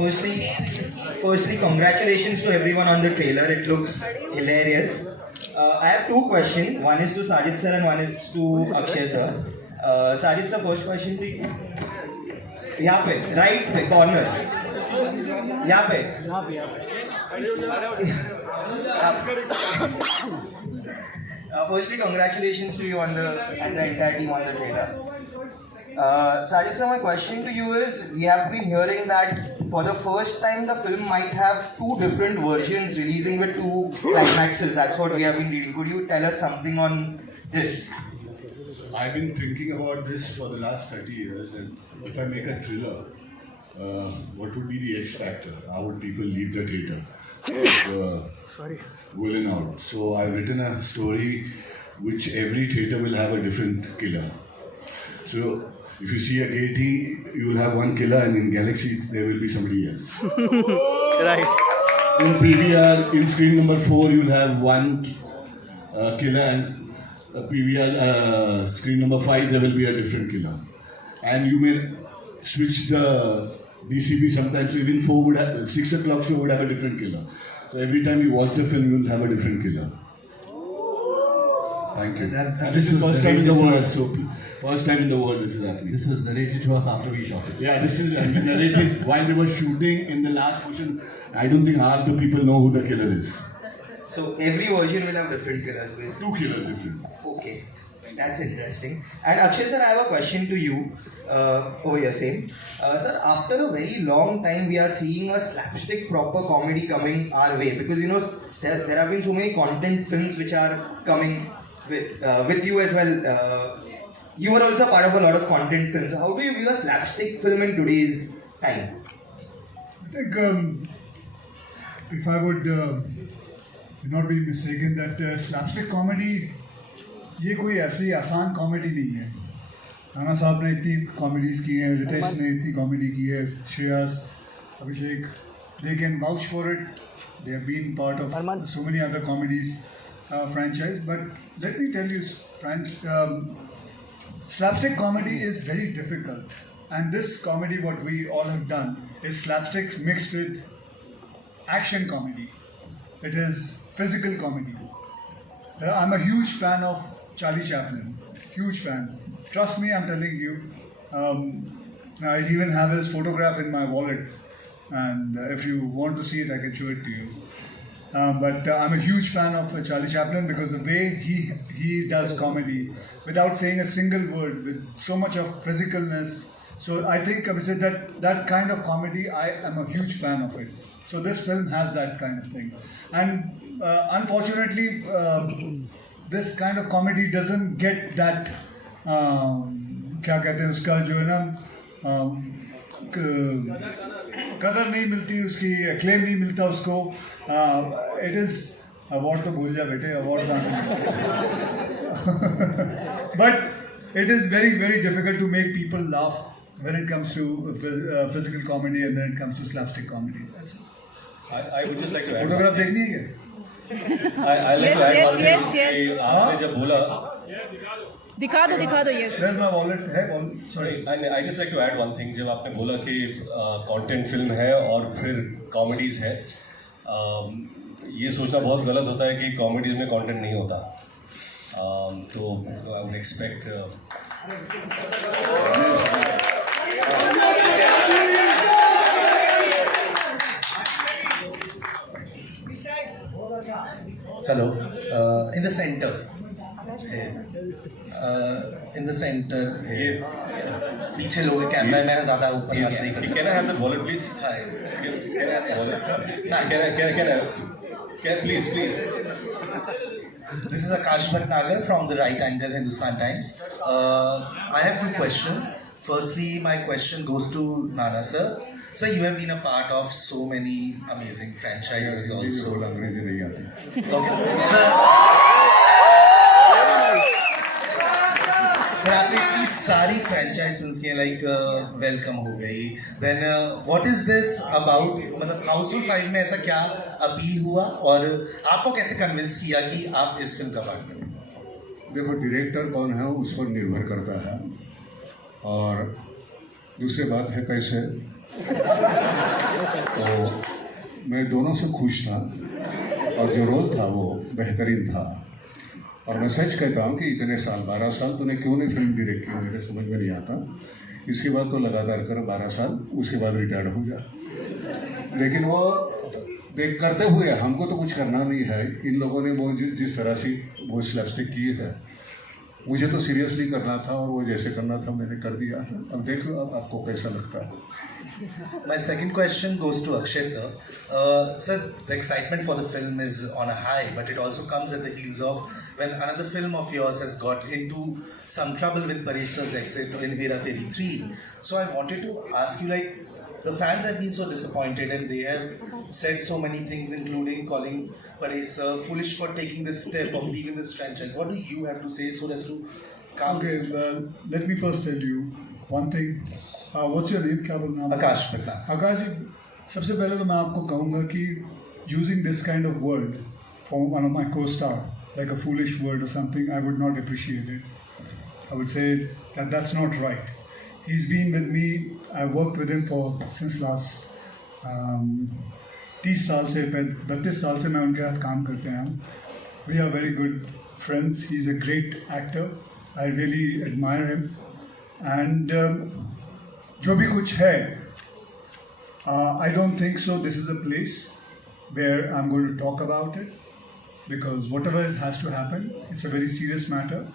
Firstly, firstly, congratulations to everyone on the trailer. It looks hilarious. I have two questions. One is to Sajid sir and one is to Akshay sir. Sajid sir, first question to you. यहाँ पे, right पे, corner. यहाँ पे. Firstly, congratulations to you on the and the entire team on the trailer. Sajid sir, my question to you is, we have been hearing that for the first time the film might have two different versions releasing with two climaxes. That's what we have been reading. Could you tell us something on this? I've been thinking about this for the last 30 years, and if I make a thriller, what would be the X factor? How would people leave the theatre? Will out. So I've written a story which every theatre will have a different killer. So if you see a Gaiety, you will have one killer, and in Galaxy there will be somebody else. Right. In PVR, in screen number 4, you'll have one killer, and PVR screen number 5 there will be a different killer. And you may switch the DCP sometimes. Even 6 o'clock show would have a different killer. So every time you watch the film, you will have a different killer. Thank you. And this is first time in the world. So first time in the world this is happening. This was narrated to us after we shot it. Yeah, this is narrated while they were shooting in the last portion. I don't think half the people know who the killer is. So every version will have different killers, basically. 2 killers different. Okay, that's interesting. And Akshay sir, I have a question to you. Oh yeah, same. Sir, after a very long time, we are seeing a slapstick proper comedy coming our way, because you know there have been so many content films which are coming with you as well. You were also part of a lot of content films. How do you view a slapstick film in today's time? I think if I would not be mistaken, that slapstick comedy ये कोई ऐसी आसान comedy नहीं है. राणा साहब ने इतनी comedies की हैं, रितेश ने इतनी कॉमेडी की है, श्रेयस, अभिषेक, they can vouch for it. They have been part of so many other comedies franchise. But let me tell you, slapstick comedy is very difficult. And this comedy, what we all have done, is slapsticks mixed with action comedy. It is physical comedy. I'm a huge fan of Charlie Chaplin. Huge fan. Trust me, I'm telling you. I even have his photograph in my wallet. And if you want to see it, I can show it to you. But I'm a huge fan of Charlie Chaplin because the way he does comedy without saying a single word, with so much of physicalness. So I think that kind of comedy, I am a huge fan of it. So this film has that kind of thing. And unfortunately, this kind of comedy doesn't get that, क्या कहते हैं उसका जो है ना, कदर नहीं मिलती उसकी, acclaim नहीं मिलता उसको. It is award तो भूल जा बेटे, award कहाँ से मिलता. But it is very, very difficult to make people laugh when it comes to physical comedy and when it comes to slapstick comedy. That's it. I would just like to add. Photograph देखनी है क्या? I like to add one thing. कि आपने जब बोला दिखा दो yes. Where's my wallet? है wallet? Sorry. I just like to add one thing. जब आपने बोला कि कंटेंट फिल्म है और फिर कॉमेडीज है, ये सोचना बहुत गलत होता है कि कॉमेडीज में कंटेंट नहीं होता. तो I would expect Hello, in the center. In the center. पीछे लोग कैमरा में ज़्यादा ऊपर नहीं करते. Can I have the wallet, please? Hi. Can I have the wallet? Can I please? This is Akash Bhatnagar from the Right Angle Hindustan Times. I have 2 questions. Firstly, my question goes to Nana sir. Sir, you have been a part of so many amazing franchises also. अंग्रेजी नहीं आती. Okay. Sir, आपने इतनी सारी franchise films की, like Welcome हो गई. Then what is this about? मतलब Houseful 5 में ऐसा क्या अपील हुआ और आपको कैसे कन्विंस किया कि आप इस फिल्म का पार्ट करें? देखो, डायरेक्टर कौन है उस पर निर्भर करता है, और दूसरी बात है पैसे. मैं दोनों से खुश था और जो रोल था वो बेहतरीन था। और मैं सच कहता हूँ कि इतने साल 12 साल तूने क्यों नहीं फिल्म डायरेक्ट की, मेरे समझ में नहीं आता। इसके बाद तो लगातार कर 12 साल, उसके बाद रिटायर्ड हो जा। लेकिन वो देख करते हुए हमको तो कुछ करना नहीं है। इन लोगों ने वो जिस तरह से वो स्लैपस्टिक की है, मुझे तो सीरियसली करना था और वो जैसे करना था मैंने कर दिया है। अब देख लो अब आपको कैसा लगता है। My second question goes to Akshay sir. Sir, the excitement for the film is on a high, but it also comes at the heels of when another film of yours has got into some trouble with Paresh sir's exit in Hera Fairy 3. So I wanted to ask you, like, the fans have been so disappointed and they have said so many things, including calling Paresh sir foolish for taking this step of leaving this franchise. What do you have to say so as to calm Okay, this? let me first tell you one thing. What's your name? क्या बोलना है? Akash Patna. आकाश जी, सबसे पहले तो मैं आपको कहूँगा कि using this kind of word for one of my co-star, like a foolish word or something, I would not appreciate it. I would say that that's not right. He's been with me. I've worked with him since last 30 साल से 32 साल से मैं उनके साथ काम करते हैं हम. We are very good friends. He's a great actor. I really admire him. And जो भी कुछ है, I don't think so this is a place where I'm going to talk about it, because whatever has to happen, it's a very serious matter.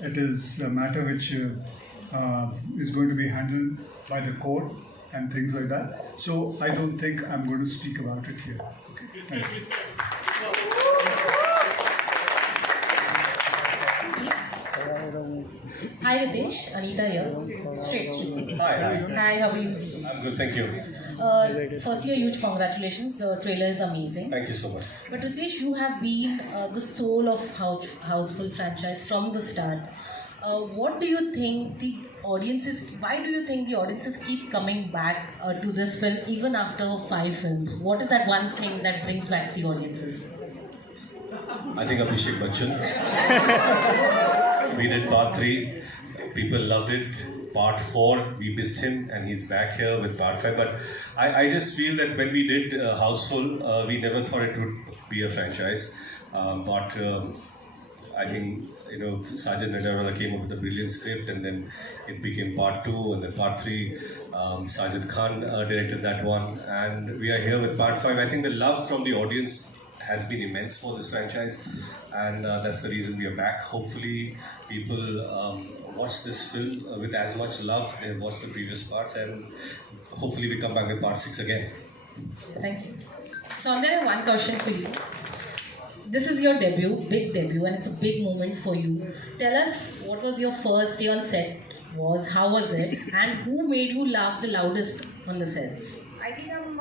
It is a matter which is going to be handled by the court and things like that. So I don't think I'm going to speak about it here. Okay. Thank you. Hi Ritesh, Anita here, Straight Street. Hi. Hi, how are you? I'm good, thank you. Firstly, a huge congratulations. The trailer is amazing. Thank you so much. But Ritesh, you have been the soul of Houseful franchise from the start. What do you think the audiences? Why do you think the audiences keep coming back to this film even after 5 films? What is that one thing that brings back the audiences? I think Abhishek Bachchan. We did part 3. People loved it. Part 4, we missed him, and he's back here with part 5. But I just feel that when we did Houseful, we never thought it would be a franchise. But I think, Sajid Nadarwala came up with a brilliant script, and then it became part 2, and then part 3. Sajid Khan directed that one, and we are here with part 5. I think the love from the audience has been immense for this franchise, and that's the reason we are back. Hopefully people watch this film with as much love they have watched the previous parts, and hopefully we come back with part 6 again. Thank you. So I have one question for you. This is your debut, big debut, and it's a big moment for you. Tell us, what was your first day on set was, how was it, and who made you laugh the loudest on the sets? I think I'm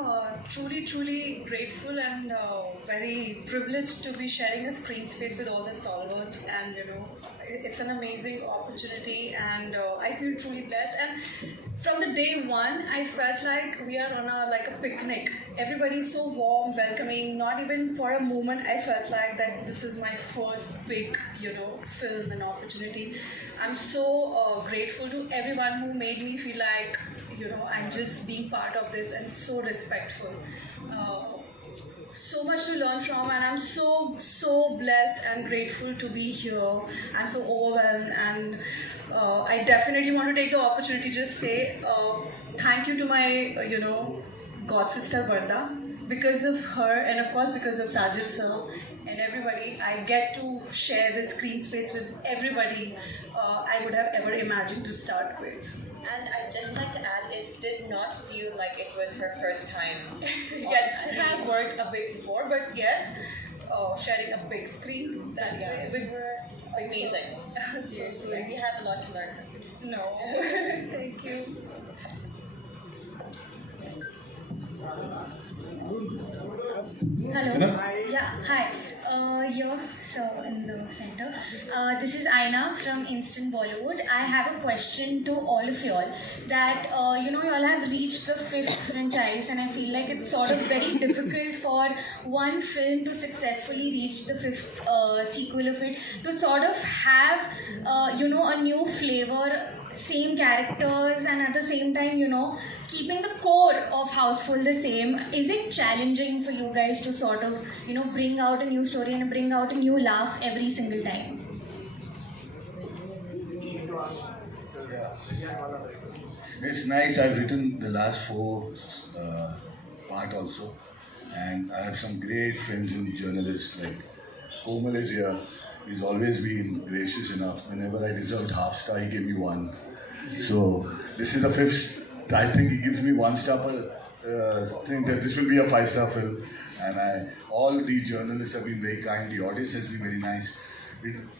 truly grateful and very privileged to be sharing a screen space with all the stalwarts, and it's an amazing opportunity, and I feel truly blessed. And from the day one, I felt like we are on a picnic. Everybody's so warm, welcoming. Not even for a moment I felt like that this is my first big, film and opportunity. I'm so grateful to everyone who made me feel like, I'm just being part of this, and so respectful. So much to learn from, and I'm so blessed and grateful to be here. I'm so overwhelmed, and I definitely want to take the opportunity to just say thank you to my god sister Varda. Because of her, and of course because of Sajid sir and everybody, I get to share this screen space with everybody I would have ever imagined to start with. And I'd just like to add, it did not feel like it was her first time. Yes, I have worked a bit before, but yes, sharing a big screen, we were amazing. Seriously, we have a lot to learn from you. No, thank you. Hello. Yeah, hi. Here, so in the center. This is Aina from Instant Bollywood. I have a question to all of y'all. That y'all have reached the 5th franchise, and I feel like it's sort of very difficult for one film to successfully reach the 5th sequel of it, to sort of have a new flavor same characters and at the same time, you know, keeping the core of Houseful the same. Is it challenging for you guys to sort of, you know, bring out a new story and bring out a new laugh every single time? It's nice. I've written the last 4 part also, and I have some great friends in journalists like Komal is here. He's always been gracious enough. Whenever I deserved half star, he gave me 1. So this is the 5th. I think he gives me 1 star per thing that this will be a 5-star film. And all the journalists have been very kind. The audience has been very nice.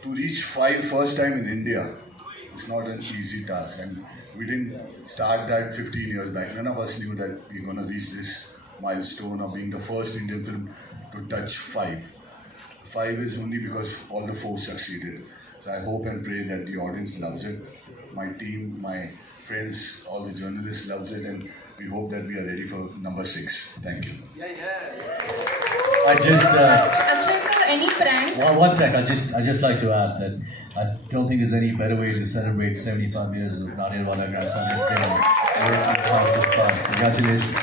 To reach 5 first time in India, it's not an easy task. And we didn't start that 15 years back. None of us knew that we were going to reach this milestone of being the first Indian film to touch 5. 5 is only because all the 4 succeeded. So I hope and pray that the audience loves it. My team, my friends, all the journalists loves it, and we hope that we are ready for number 6. Thank you. I just Akshay sir, any prank? one sec. I just like to add that I don't think there's any better way to celebrate 75 years of Nadir Wala Grandson Day. Congratulations.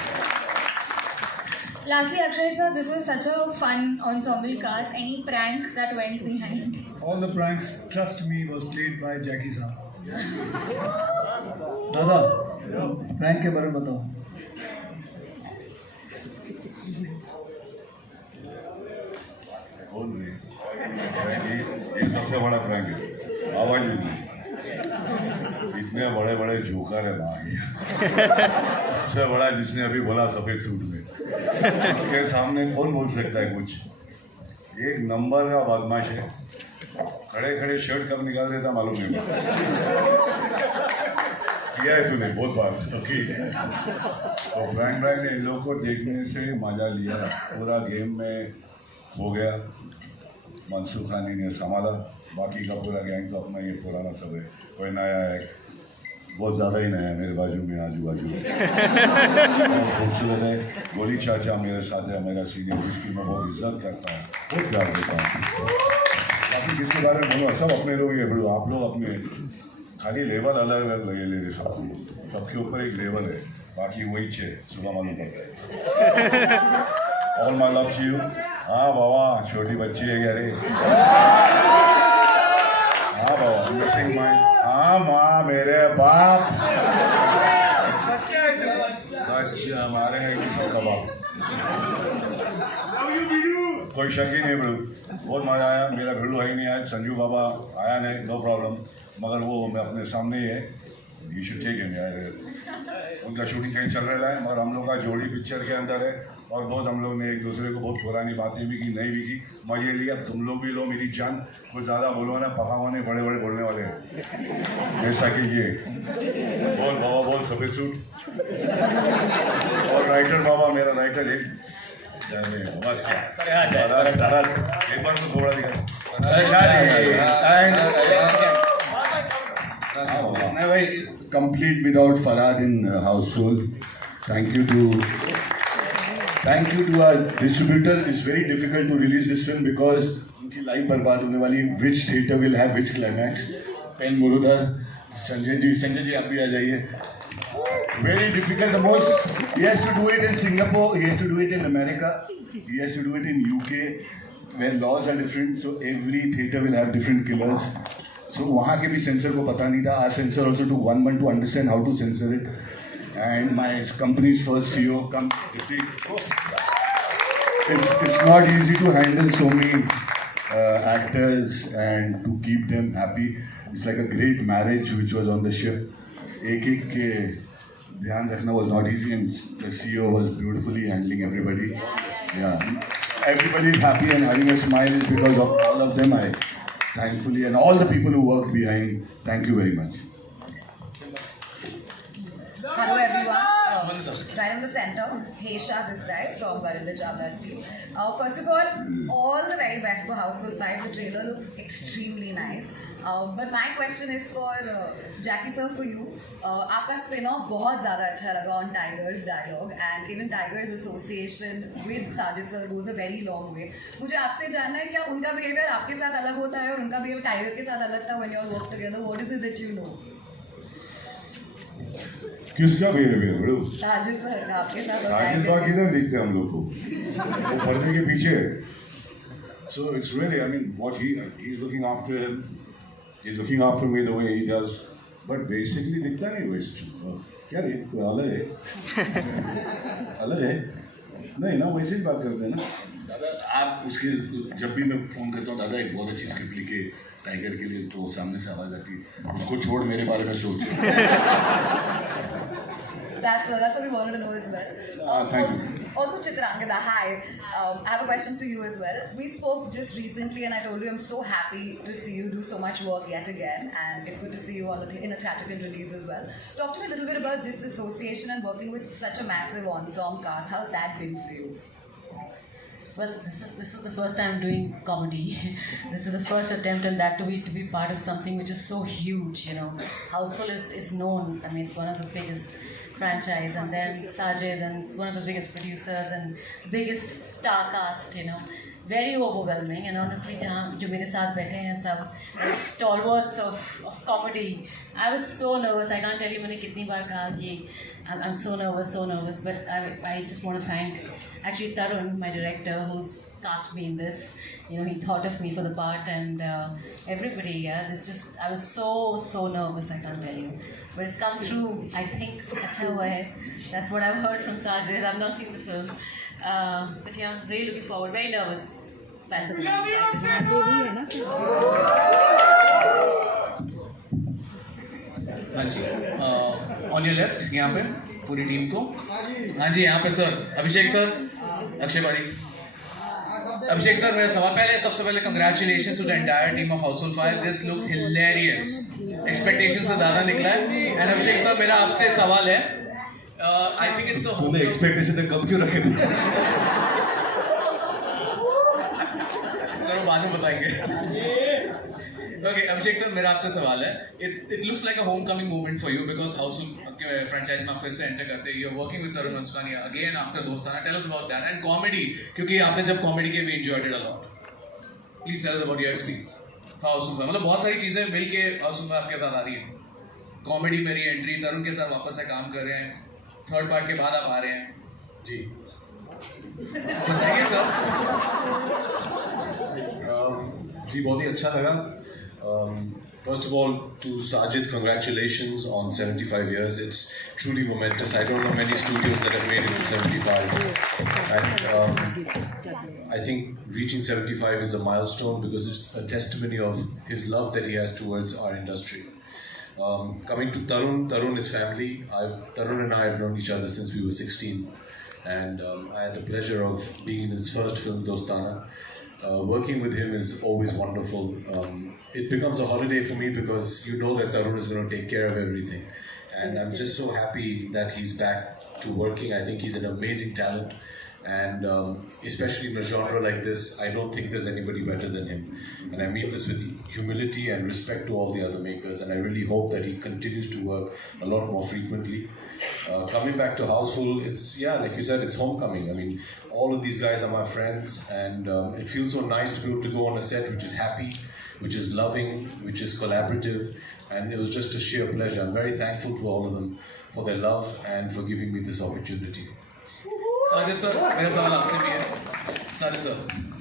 Lastly, Akshay sir, this was such a fun ensemble cast. Any prank that went behind? All the pranks, trust me, was played by Jackie Saab. दादा, prank के बारे में बताओ. बोल रही ये सबसे बड़ा प्रैंक है. आवाज ही नहीं. इतने बड़े बड़े जोकर है वहाँ ये. सबसे बड़ा जिसने अभी बोला सफेद सूट में. इसके सामने कौन बोल सकता है कुछ. एक नंबर का बदमाश है. खड़े खड़े शर्ट कब निकाल देता मालूम नहीं. किया है तूने बहुत बार. ठीक है. तो ब्रैंड ने इन लोगों को देखने से मजा लिया. पूरा गेम में हो गया. मंसूर खानी ने संभाला. बाकी का पूरा गैंग तो अपना ये पुराना सब है. कोई नया है, बहुत ज़्यादा ही नया है. मेरे बाजू में आजू बाजू बहुत खूबसूरत है. गोली चाचा मेरे साथ है, मेरा सीनियर, जिसकी मैं बहुत इज्जत करता हूँ, बहुत प्यार देता हूँ. बाकी किसके बारे में बोलूँ, सब अपने लोग ही है. बड़ो आप लोग अपने खाली लेवल अलग अलग लगे ले रहे. सबके ऊपर एक लेवल है. बाकी वही छे सुबह मालूम पड़ता है. All my love to you. हाँ बाबा, छोटी बच्ची है क्या रे. हाँ बाबा, मिसिंग माय. हाँ माँ मेरे बाप. अच्छा हमारे सबका बाप. कोई शक ही नहीं बड़ू. बहुत मजा आया. मेरा भिड़ू है ही नहीं आज. संजू बाबा आया नहीं, नो प्रॉब्लम. मगर वो मैं अपने सामने ही है. ये शुड टेक हिम यार. उनका शूटिंग कहीं चल रहा है, मगर हम लोग का जोड़ी पिक्चर के अंदर है. और बहुत हम लोग ने एक दूसरे को बहुत पुरानी बातें भी की, नहीं भी की. मजे लिया. तुम लोग भी लो मेरी जान. कुछ ज़्यादा बोलो ना, पकावाने बड़े बड़े बोलने वाले हैं. जैसा कि ये बोल बाबा बोल सफेद सूट. और राइटर बाबा, मेरा राइटर एक बस क्या एक बार तो थोड़ा दिखा. Never complete without Farhad in Houseful. Thank you to our distributor. It's very difficult to release this film because उनकी लाइफ बर्बाद होने वाली. Which theater will have which climax? Pen Murudhar, Sanjay ji आप भी आ जाइए. Very difficult. The most he has to do it in Singapore. He has to do it in America. He has to do it in UK, where laws are different. So every theater will have different killers. So वहाँ के भी sensor को पता नहीं था. Our censor also took 1 month to understand how to censor it. And my company's first CEO comes. It's not easy to handle so many actors and to keep them happy. It's like a great marriage which was on the ship. एक के ध्यान रखना was not easy, and the CEO was beautifully handling everybody. Yeah, everybody is happy and having a smile is because of all of them. I thankfully, and all the people who work behind, thank you very much. Hello everyone, right in the center, Hesha this side from Varinder Chavla's team. First of all the very best for Houseful 5. The trailer looks extremely nice. But my question is for Jackie sir, for you. आपका spin-off बहुत ज़्यादा अच्छा लगा on Tiger's dialogue, and even Tiger's association with Sajid sir goes a very long way. मुझे आपसे जानना है क्या उनका behavior आपके साथ अलग होता है और उनका behavior Tiger के साथ अलग था when you all work together. What is it that you know? किसका बिहेवियर बड़ो? साजिद सर आपके साथ साजिद का किधर दिखते हैं हम लोग को? वो पर्दे के पीछे है. So it's really, I mean, what he's looking after him, he's looking after me the way he does, but basically दिखता नहीं वैसे. क्या रे? कोई अलग है? अलग है? नहीं ना, वैसे ही बात करते हैं ना. दादा आप उसके जब भी मैं फोन करता हूँ दादा एक बहुत अच्छी स्क्रिप्ट लिखे टाइगर के लिए तो सामने से आवाज आती है उसको छोड़ मेरे बारे में सोच. That's what we wanted to know as well. Also, Chitrangada, hi. I have a question for you as well. We spoke just recently, and I told you I'm so happy to see you do so much work yet again, and it's good to see you in a theatrical release as well. Talk to me a little bit about this association and working with such a massive ensemble cast. How's that been for you? Well, this is the first time I'm doing comedy. This is the first attempt in that to be part of something which is so huge. You know, Houseful is known. I mean, it's one of the biggest franchise, and then Sajid, and it's one of the biggest producers and biggest star cast. You know, very overwhelming. And honestly, जो मेरे साथ बैठे हैं सब stalwarts of comedy. I was so nervous. I can't tell you मैंने कितनी बार कहा कि I'm so nervous. But I just want to thank actually Tarun, my director, who's cast me in this. You know, he thought of me for the part, and everybody. Yeah, it's just I was so nervous. I can't tell you, but it's come through. I think अच्छा हुआ है. That's what I've heard from Sajid. I've not seen the film, but yeah, really looking forward. Very nervous. हाँ जी, on your left यहाँ पे पूरी team को. हाँ जी, यहाँ पे सर अभिषेक सर, अक्षय पारी. अभिषेक सर, मेरा सवाल सबसे पहले congratulation to the entire team of Housefull 5. This looks hilarious. Expectation से ज़्यादा निकला है. एंड अभिषेक सर, मेरा आपसे सवाल है, आई थिंक इट्स तूने एक्सपेक्टेशन तक कब क्यों रखे थे? सर वो बाद में बताएंगे. Okay, Abhishek sir, मेरा आपसे सवाल है. It looks like a homecoming moment for you because Houseful franchise में आप फिर से enter करते हैं. You're working with Tarun Manskania again after Dostana. Tell us about that. And comedy, क्योंकि आपने जब comedy की we enjoyed it a lot. Please tell us about your experience. Houseful मतलब बहुत सारी चीजें मिल के Houseful आपके साथ आ रही हैं. Comedy में re-entry, तरुण के साथ वापस से काम कर रहे हैं. Third part के बाद आप आ रहे हैं. जी. बताइए सर. जी बहुत ही अच्छा लगा. First of all, to Sajid, congratulations on 75 years. It's truly momentous. I don't know many studios that have made it to 75. And I think reaching 75 is a milestone because it's a testimony of his love that he has towards our industry. Coming to Tarun is family. Tarun and I have known each other since we were 16. And I had the pleasure of being in his first film, Dostana. Working with him is always wonderful. It becomes a holiday for me because you know that Tarun is going to take care of everything. And I'm just so happy that he's back to working. I think he's an amazing talent. And especially in a genre like this, I don't think there's anybody better than him. And I mean this with humility and respect to all the other makers. And I really hope that he continues to work a lot more frequently. Coming back to Houseful, it's, yeah, like you said, it's homecoming. I mean, all of these guys are my friends. And it feels so nice to be able to go on a set which is happy, which is loving, which is collaborative. And it was just a sheer pleasure. I'm very thankful to all of them for their love and for giving me this opportunity. Sajid sir, मेरा सवाल आपसे भी है. Sajid sir,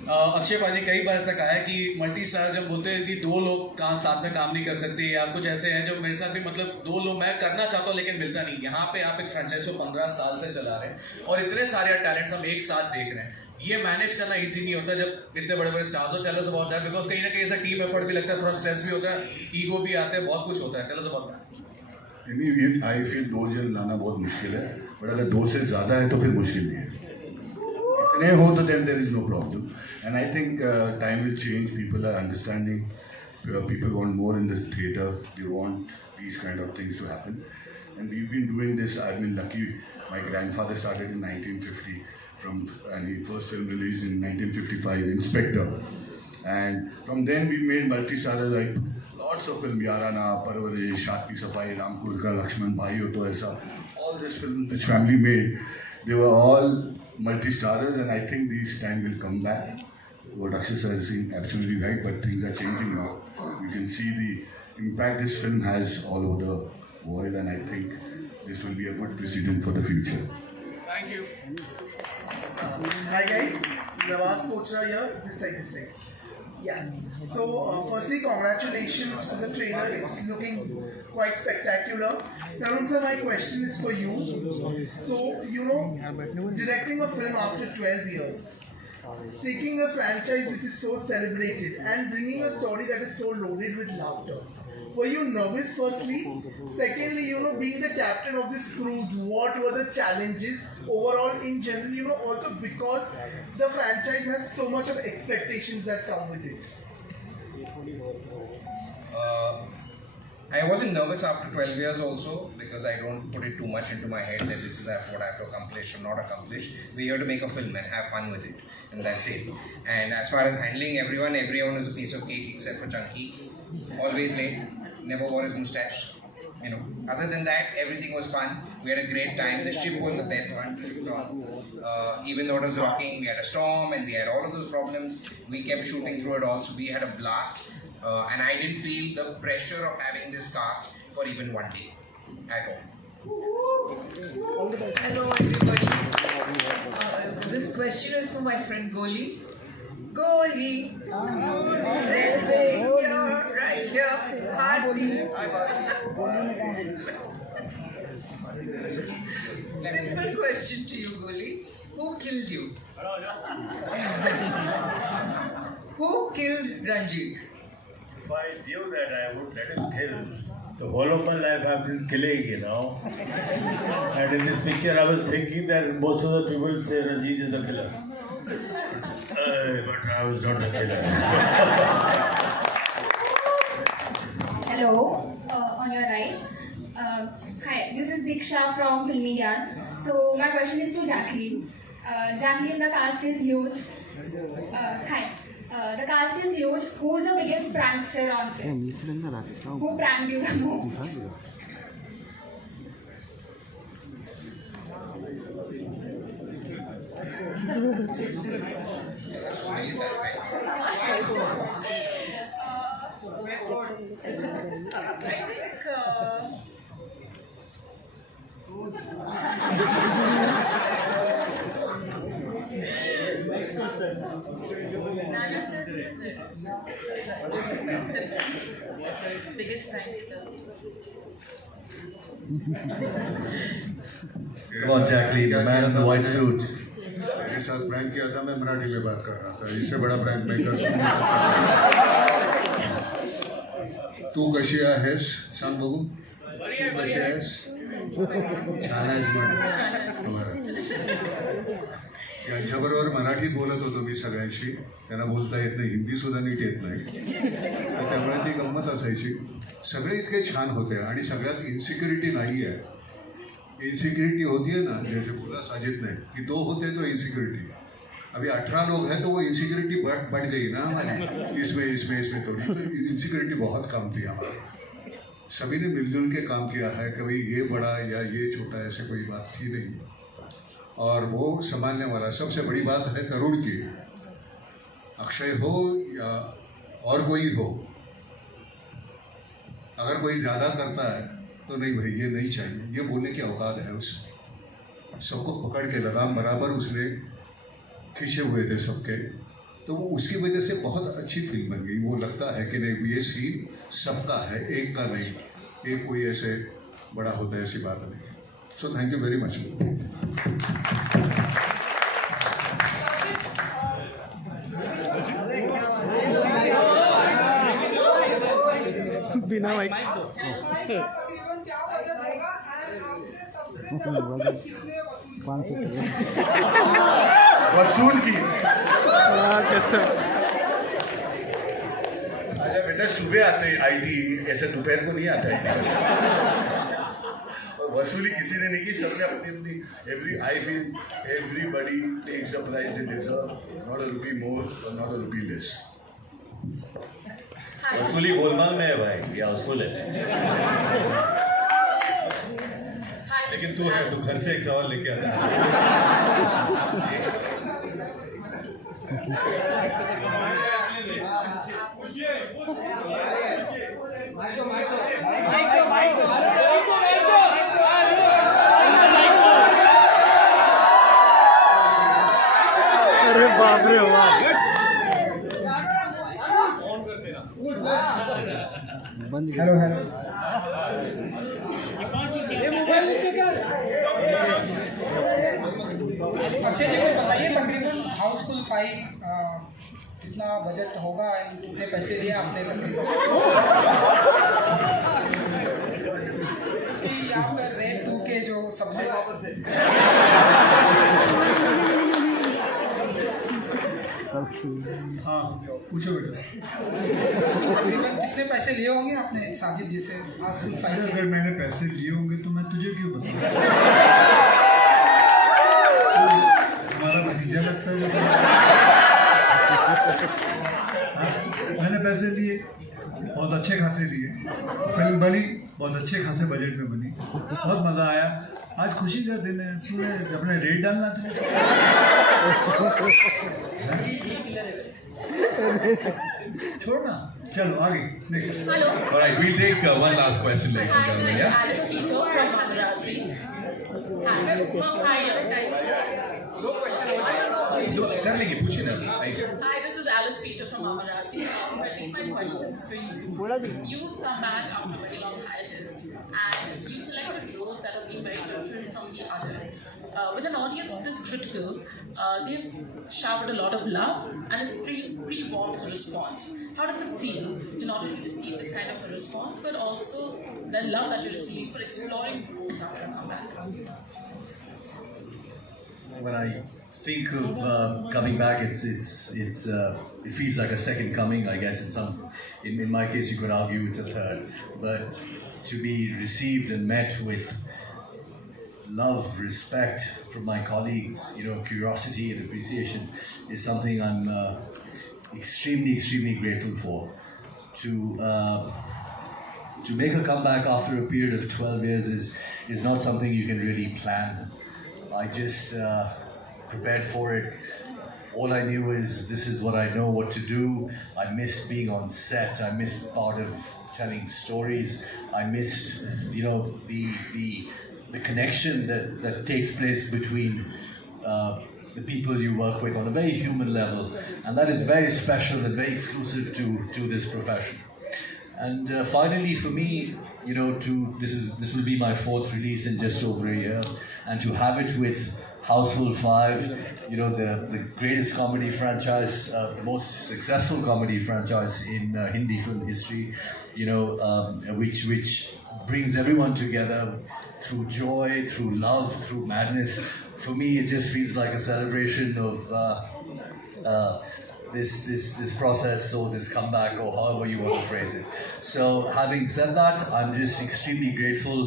Akshay पाजी कई बार ऐसा कहा है कि मल्टी स्टार जब होते हैं कि दो लोग साथ में काम नहीं कर सकते, या कुछ ऐसे हैं जो मेरे साथ भी मतलब दो लोग मैं करना चाहता हूँ लेकिन मिलता नहीं. यहाँ पे आप एक फ्रेंचाइज को 15 साल से चला रहे हैं और इतने सारे टैलेंट्स हम एक साथ देख रहे हैं. ये मैनेज करना इजी नहीं होता जब इतने बड़े बड़े स्टार्स हो. Tell us about that because कहीं ना कहीं ऐसा टीम एफर्ट भी लगता है, थोड़ा स्ट्रेस भी होता है, ईगो भी आते हैं, बहुत कुछ होता है. Tell us about that. I feel 2 जन लाना बहुत मुश्किल है, बट अगर 2 से ज़्यादा है तो फिर मुश्किल नहीं है. इतने हो तो then there is no problem. And I think time will change. People are understanding. People want more in this theatre. They want these kind of things to happen. And we've been doing this. I've been lucky. My grandfather started in 1950 and his first film released in 1955, Inspector. And from then we made multi-starrer like lots of films, Yarana, Parvarish, Shaat Ki Safai, Ramkur Ka, Lakshman, Bhai Ho To Aisa. All these films which family made, they were all multi-starrers, and I think this time will come back. What Akshay sir is saying, absolutely right, but things are changing now. You can see the impact this film has all over the world, and I think this will be a good precedent for the future. Thank you. Hi guys, Nawaz Kochra here, this side. Yeah, so firstly congratulations for the trailer, it's looking quite spectacular. Tarun sir, my question is for you. So, directing a film after 12 years, taking a franchise which is so celebrated and bringing a story that is so loaded with laughter. Were you nervous firstly? Secondly, being the captain of this cruise, what were the challenges overall in general, also because the franchise has so much of expectations that come with it? I wasn't nervous after 12 years also because I don't put it too much into my head that this is what I have to accomplish or not accomplish. We're here to make a film and have fun with it, and that's it. And as far as handling everyone is a piece of cake except for Chunky. Always late, never wore his moustache. Other than that, everything was fun. We had a great time. The ship was the best one to shoot on. Even though it was rocking, we had a storm and we had all of those problems. We kept shooting through it all, so we had a blast. And I didn't feel the pressure of having this cast for even one day at all. Hello everybody. This question is for my friend Goli. Goli, this way, here, right here, Hardi. Simple question to you, Goli. Who killed you? Who killed Ranjit? If I knew that, I would let him kill. The whole of my life I've been killing, And in this picture I was thinking that most of the people say Ranjit is the killer. But I was not the killer. Hello, on your right. Hi, this is Diksha from Filmy Gyan. So my question is to Jacqueline. Jacqueline, the cast is huge. Hi. The cast is huge. Who's the biggest prankster on set? Who pranked you the most? So many suspects. Biggest prankster. Come on, Jacqueline, the man in the white suit. मेरे साथ prank किया था, मैं मराठी में बात कर रहा था. इससे बड़ा प्रैंक मैं कर सकता. तू कशी आहेस? सांग बघू. तू कशी आहेस? छान आहेस म्हण. यांच्याबरोबर मराठीत बोलत होतो मी सगळ्यांशी. त्यांना बोलता येत नाही, हिंदी सुद्धा नीट येत नाही. त्यामुळे ती गंमत असायची. सगळे इतके छान होते आणि सगळ्यात इन्सिक्युरिटी नाही आहे. इनसिक्योरिटी होती है ना, जैसे बोला साजिद ने कि 2 होते तो इनसिक्योरिटी. अभी 18 लोग हैं तो वो इनसिक्योरिटी बढ़ गई ना हमारी. इसमें थोड़ी तो इनसिक्योरिटी बहुत कम थी हमारी. सभी ने मिलजुल के काम किया है. कभी ये बड़ा या ये छोटा ऐसे कोई बात थी नहीं. और वो संभालने वाला सबसे बड़ी बात है तरुण की. अक्षय हो या और कोई हो, अगर कोई ज़्यादा करता है तो नहीं भाई ये नहीं चाहिए, ये बोलने की औकात है उसमें. सबको पकड़ के लगाम बराबर उसने खींचे हुए थे सबके. तो वो उसकी वजह से बहुत अच्छी फिल्म बन गई. वो लगता है कि नहीं ये सीन सबका है, एक का नहीं. एक कोई ऐसे बड़ा होता है ऐसी बात नहीं. So thank you very much. बिना माइक वसूल की. कैसे अच्छा बेटा, सुबह आते हैं IT, ऐसे दोपहर को नहीं आता है. और वसूली किसी ने नहीं की, सबने अपनी अपनी. I feel everybody takes the price they deserve, not a rupee more or not a rupee less. वसूली गोलमाल में है भाई, या हाउसफुल है. लेकिन तू है, तू घर से एक सवाल लेके आता है. माइक अरे बाप रे बाप। Hello hello. अक्षय जी को बताइए तकरीबन हाउसफुल 5 कितना बजट होगा, कितने पैसे लिए आपने तकरीबन? कि यहाँ पर रेड 2 के जो सबसे हाँ पूछो बेटा। तकरीबन कितने पैसे लिए होंगे आपने साजिद जी से हाउसफुल 5 के? अगर मैंने पैसे लिए होंगे तो मैं तुझे क्यों बताऊँ? हमारा भतीजा लगता है। मैंने पैसे लिए, बहुत अच्छे खासे लिए, फिल्म बनी बहुत अच्छे खासे बजट में बनी, बहुत मज़ा आया। आज खुशी का दिन है, तूने अपने रेट डालना था। छोड़ना, चलो आगे next. Hello. All right, we'll take one last question, ladies and Hi, this gentlemen. is Yeah. Alice Peter from Maharasi. Hi, hi, कर लेंगे, पूछिए ना। Hi, this is Alice Peter from Maharasi. I think my questions for you. You've come back after a very long hiatus, and you selected roles that have been very different from the other. With an audience this critical, they've showered a lot of love, and it's pretty warm as a response. How does it feel to not only receive this kind of a response, but also the love that you're receiving for exploring roles after a comeback? When I think of coming back, it feels like a second coming. I guess in my case, you could argue it's a third. But to be received and met with love, respect from my colleagues, curiosity and appreciation is something I'm extremely grateful for. To make a comeback after a period of 12 years is not something you can really plan. I just prepared for it. All I knew is this is what I know what to do. I missed being on set. I missed part of telling stories. I missed, the connection that takes place between the people you work with on a very human level, and that is very special and very exclusive to this profession. And finally, for me, this will be my 4th release in just over a year, and to have it with Houseful 5, the greatest comedy franchise, the most successful comedy franchise in Hindi film history, which brings everyone together through joy, through love, through madness. For me, it just feels like a celebration of this process or this comeback or however you want to phrase it. So having said that, I'm just extremely grateful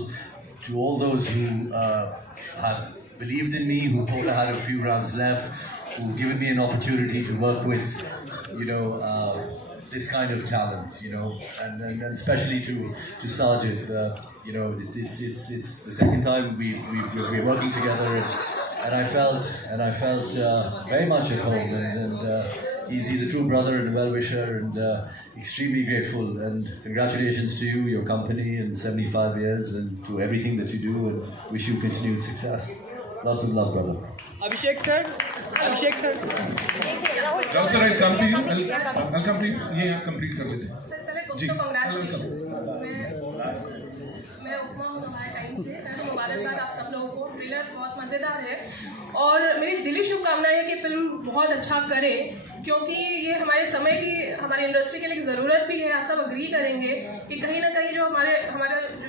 to all those who have believed in me, who thought I had a few rounds left, who've given me an opportunity to work with, this kind of talent, and especially to Sajid. It's the second time we're working together, and I felt very much at home, and he's a true brother and a well-wisher, and extremely grateful. And congratulations to you, your company, and 75 years, and to everything that you do, and wish you continued success. Lots of love, brother. Abhishek sir. Sir, I'll come to you. I'll come to you. Yeah, complete कर लेते हैं. Sir पहले कुछ तो congratulations. मैं उपमा हूँ हमारे time से, तो मुबारकबाद आप सब लोगों को। ट्रेलर बहुत मज़ेदार है और मेरी दिली शुभकामनाएं है कि फिल्म बहुत अच्छा करे, क्योंकि ये हमारे समय की, हमारी इंडस्ट्री के लिए ज़रूरत भी है। आप सब अग्री करेंगे कि कहीं ना कहीं जो हमारा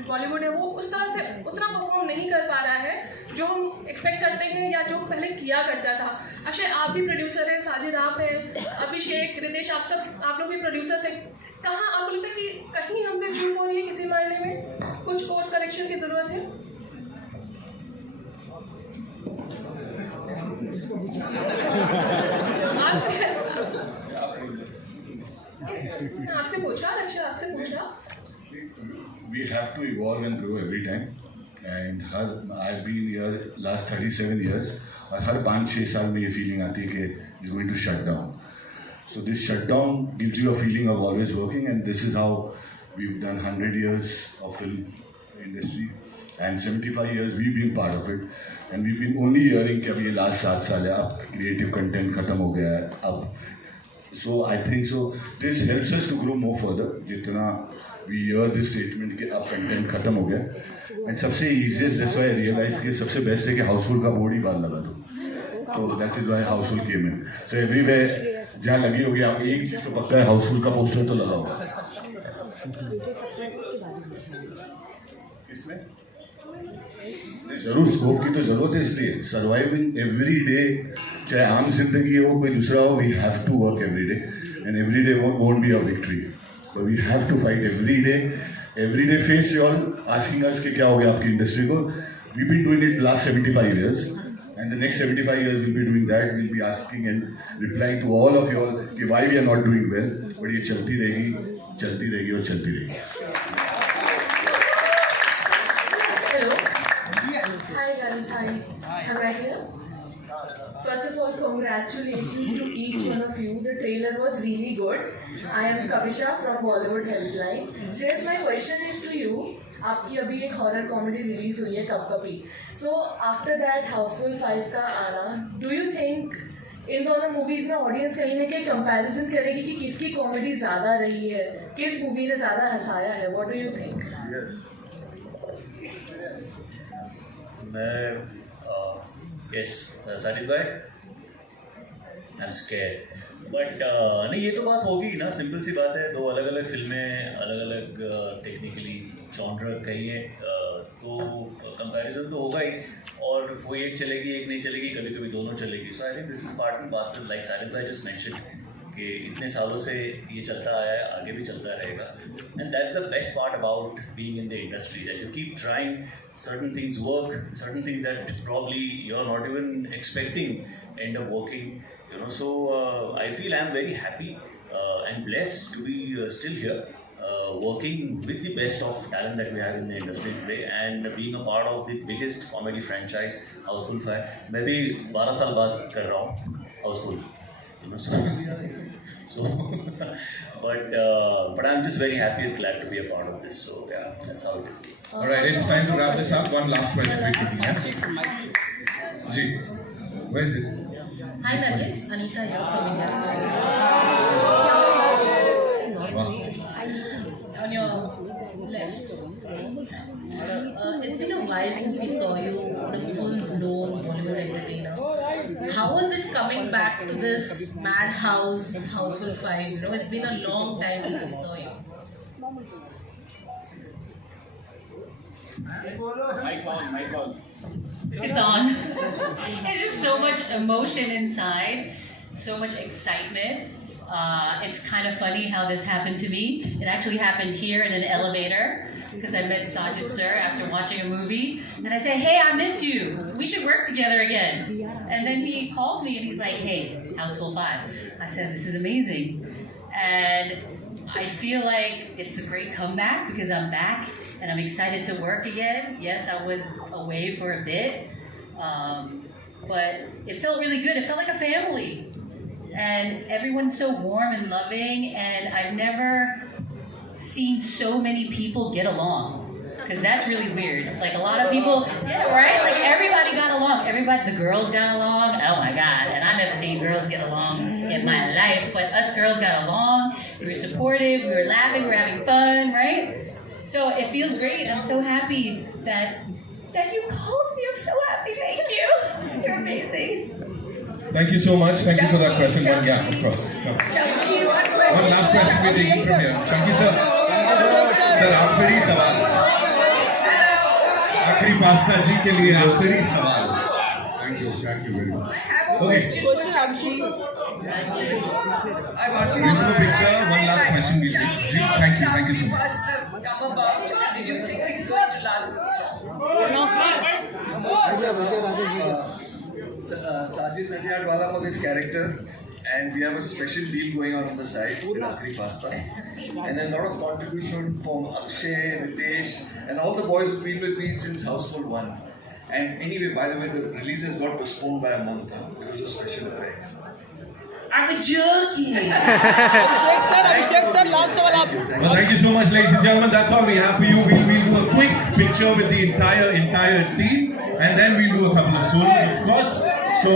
बॉलीवुड है वो उस तरह से उतना परफॉर्म नहीं कर पा रहा है जो हम एक्सपेक्ट करते हैं या जो पहले किया करता था। अक्षय आप भी प्रोड्यूसर हैं, साजिद आप हैं, अभिषेक, रितेश, आप लोग भी प्रोड्यूसर्स हैं। कहाँ आपको लगता है कि कहीं हमसे चूक हो रही है किसी मायने में, कुछ कोर्स करेक्शन की ज़रूरत है? आपसे पूछा रक्षा, आपसे पूछा। We have to evolve and grow every time, and I've been here last 37 years, और हर 5-6 साल में ये feeling आती है कि it's going to shut down. So this shutdown gives you a feeling of always working, and this is how we've done 100 years of film industry. And 75 years we've been part of it. And we've been only hearing कि अब ये last 7 साल है, अब creative content खत्म हो गया है, अब. So I think so. This helps us to grow more further. जितना we hear this statement कि अब content खत्म हो गया. And सबसे easiest, that's why I realized कि सबसे best है कि Houseful का board ही बाहर लगा दो. So that is why Houseful came in. So everywhere जहाँ लगी होगी आप एक चीज तो पक्का है Houseful का पोस्टर तो लगा होगा. इसमें जरूर स्कोप की तो जरूरत है, इसलिए सर्वाइविंग एवरी डे, चाहे आम जिंदगी हो कोई दूसरा हो, we have to work every day and every day won't be a victory. So we have to fight every day. Every day face you all asking us कि क्या हो गया आपकी इंडस्ट्री को. We've been doing it last 75 years. And the next 75 years we'll be doing that. We'll be asking and replying to all of you all कि why we are not doing well. But ये चलती रहेगी और चलती रहेगी. Hello. Hi guys. Hi. I'm right here. First of all, congratulations to each one of you. The trailer was really good. I am Kavisha from Bollywood Helpline. Shreyas, my question is to you. आपकी अभी एक horror comedy release हुई है कपकपी. So after that Housefull 5 का आना, do you think in दोनों movies में audience कहीं ना कहीं कंपैरिजन करेगी कि किसकी कॉमेडी ज़्यादा रही है, किस मूवी ने ज़्यादा हंसाया है? What do you think? मैं यस साजिद भाई, आई एम स्केयर्ड. बट नहीं, ये तो बात होगी ना, सिंपल सी बात है. दो अलग अलग फिल्में, अलग अलग टेक्निकली जॉनर कहिए, तो कंपैरिजन तो होगा ही. और कोई एक चलेगी, एक नहीं चलेगी, कभी कभी दोनों चलेगी. So I think this is part and parcel, like Sajid भाई जस्ट मेंशन कि इतने सालों से ये चलता आया है, आगे भी चलता रहेगा. And that's the best part about being in the industry, that you keep trying certain things work, certain things that probably you're not even expecting end up working, you know. So I feel I'm very happy and blessed to be still here, working with the best of talent that we have in the industry today, and being a part of the biggest comedy franchise, Houseful 5. मैं भी 12 साल बाद कर रहा हूँ Houseful, you know. So but I'm just very happy and glad to be a part of this. So yeah, that's how it is. All right, it's time to wrap this up. One last question very quickly. Yeah? Ji, where is it? Hi Nargis, Anita here from India. Wow. On your left. It's been a while since we saw you on a full-blown Bollywood entertainer. How was it coming back to this madhouse, Houseful 5? You know, it's been a long time since we saw you. Mic on. It's on. There's just so much emotion inside, so much excitement. It's kind of funny how this happened to me. It actually happened here in an elevator because I met Sajid sir after watching a movie, and I said, "Hey, I miss you. We should work together again." And then he called me and he's like, "Hey, Houseful 5." I said, "This is amazing," and I feel like it's a great comeback because I'm back and I'm excited to work again. Yes, I was away for a bit, but it felt really good. It felt like a family. And everyone's so warm and loving, and I've never seen so many people get along, because that's really weird. Like a lot of people, yeah, right? Like everybody got along. Everybody, the girls got along. Oh my God! And I've never seen girls get along in my life, but us girls got along. We were supportive. We were laughing. We were having fun, right? So it feels great. I'm so happy that you called me. I'm so happy. Thank you. You're amazing. Thank you so much. Thank you for that question. One gap across. One last question we're taking from here. Chunky sir. Sir, आखिरी सवाल. आखिरी pasta जी के लिए आखिरी सवाल. Thank you very much. Okay. Beautiful picture. One last question we'll take. Ji, thank you so much. Come about. Did you think it's going to last this long? Sajid Nadiadwala for this character, and we have a special deal going on the side with Akhri Pasta, and a lot of contribution from Akshay, Ritesh, and all the boys who've been with me since Houseful 1. And anyway, by the way, the release has got postponed by a month because of special effects. I'm joking. Abhishek sir, Well, thank you so much, ladies and gentlemen. That's all we have for you. We'll do a quick picture with the entire team, and then we'll do a couple of solos, of course. So.